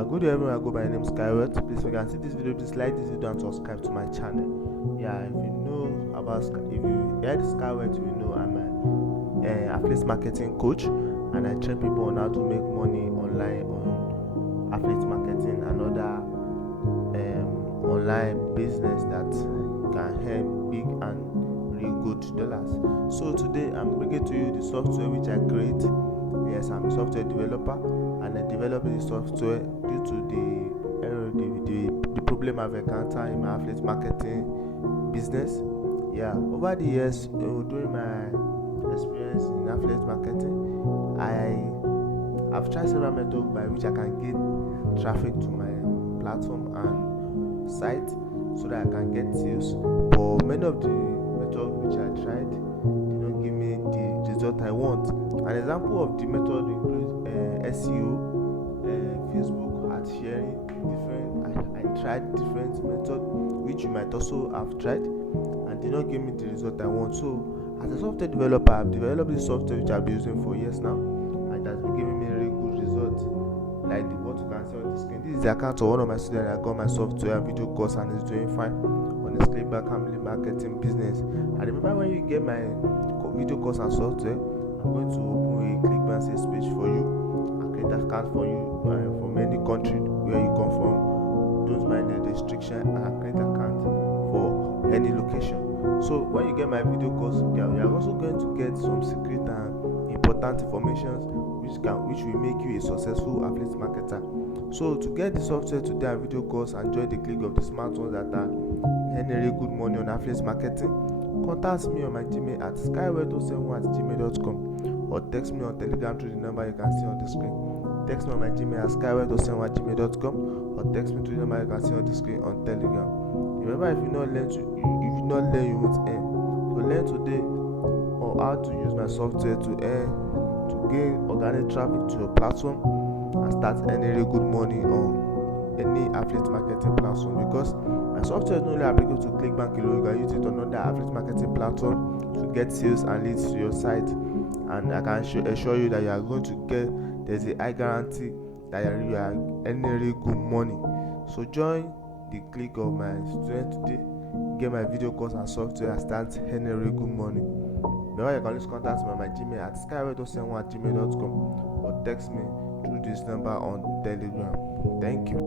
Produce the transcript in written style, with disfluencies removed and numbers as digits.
Good day everyone. I go by my name Skyward. Please, if you can see this video, please like this video and subscribe to my channel. If you know about if you heard Skyward, you know I'm a affiliate marketing coach, and I train people on how to make money online on affiliate marketing and other online business that can earn big and real good dollars. So today I'm bringing to you the software which I create. Yes, I'm a software developer, and I developed the software due to the problem I've encountered in my affiliate marketing business. Over the years, during my experience in affiliate marketing, I've tried several methods by which I can get traffic to my platform and site so that I can get sales. But many of the methods which I tried did not give me the result I want. An example of the method includes SEO, Facebook ad sharing. I tried different methods which you might also have tried and did not give me the result I want. So as a software developer, I've developed this software which I've been using for years now, and that's been giving me a really good result. Like what you can see on the screen, this is the account of one of my students that got my software and video course and is doing fine on his Clickbank family marketing business. I remember when you get my video course and software, I'm going to open a Clickbank sales page for you and create an account for you from any country where you come from. Don't mind the restriction, and create an account for any location. So when you get my video course, you are also going to get some secret and important information which will make you a successful affiliate marketer. So to get the software today and video course and join the click of the smart ones that are earning really good money on affiliate marketing, contact me on my Gmail at skyward071@gmail.com, or text me on Telegram through the number you can see on the screen. Text me on my Gmail at skyward071@gmail.com, or text me through the number you can see on the screen on Telegram. Remember, if you not learn, you won't earn. So learn today on how to use my software to gain organic traffic to your platform and start earning really good money on any affiliate marketing platform, because my software is not only applicable to Clickbank alone. You can use it on other affiliate marketing platform to get sales and leads to your site, and I can assure you that you are going to get, there's a high guarantee that you are earning really good money. So join the click of my student today, get my video course and software, and start earning really good money. Remember, you can always contact me on my Gmail at skyward071@gmail.com, or text me through this number on Telegram. Thank you.